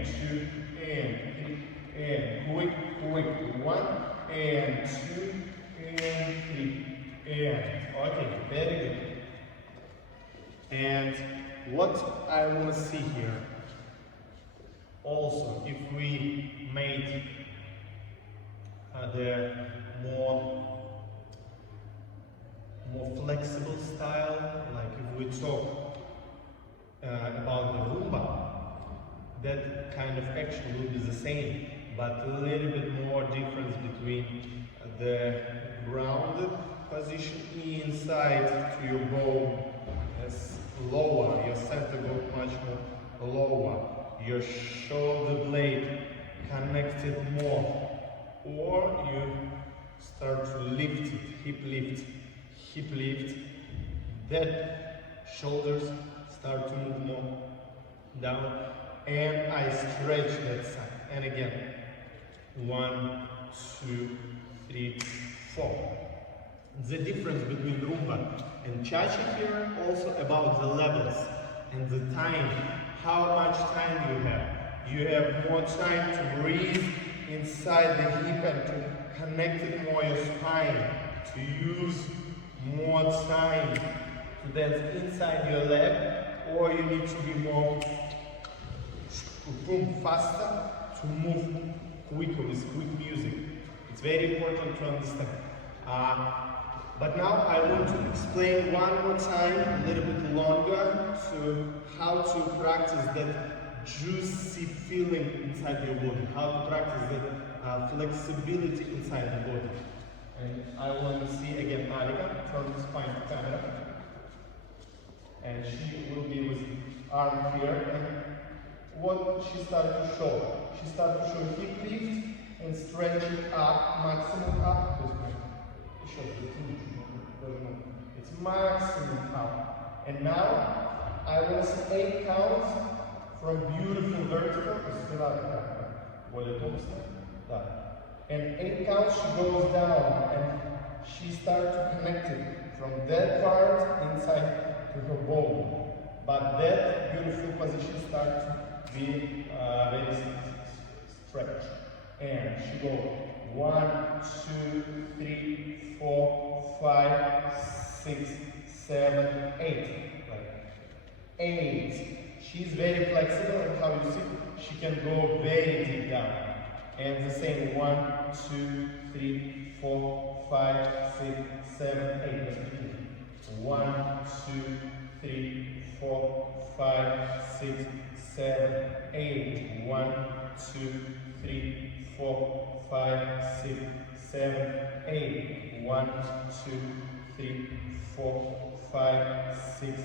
and 2 and 3 and quick, quick. 1 and 2 and 3 and okay, very good. And what I want to see here also, if we made the more flexible style, like if we talk about the Rumba, that kind of action will be the same, but a little bit more difference between the grounded position inside to your bone is lower, your center goes much more lower, your shoulder blade connected more, or you start to lift it, hip lift, that shoulders start to move more down, and I stretch that side, and again, 1, 2, 3, 4. The difference between Rumba and Cha-Cha here also about the levels and the time, how much time you have. You have more time to breathe inside the hip and to connect it more your spine, to use more time to dance inside your leg, or you need to be more faster to move quicker with quick music. It's very important to understand. But now I want to explain one more time, a little bit longer, to how to practice that juicy feeling inside your body, how to practice that flexibility inside the body. And I want to see again Arika from the spine to camera. And she will be with arm here. And what she started to show? She started to show hip lift and stretching up, maximum up. It's maximum up. And now I want to see 8 counts from beautiful vertical. And 8 counts she goes down and she starts to connect it from that part inside to her bone. But that beautiful position starts to be very stretched. And she goes 1, 2, 3, 4, 5, 6, 7, 8. Like 8. She's very flexible, and how you see, she can go very deep down. And the same 1, 2, 3, 4, 5, 6, 7, 8. 1, 2, 3, 4, 5, 6, 7, 8. 1, 2, 3, 4, 5, 6, 7, 8. 1, 2, 3, 4, 5, 6,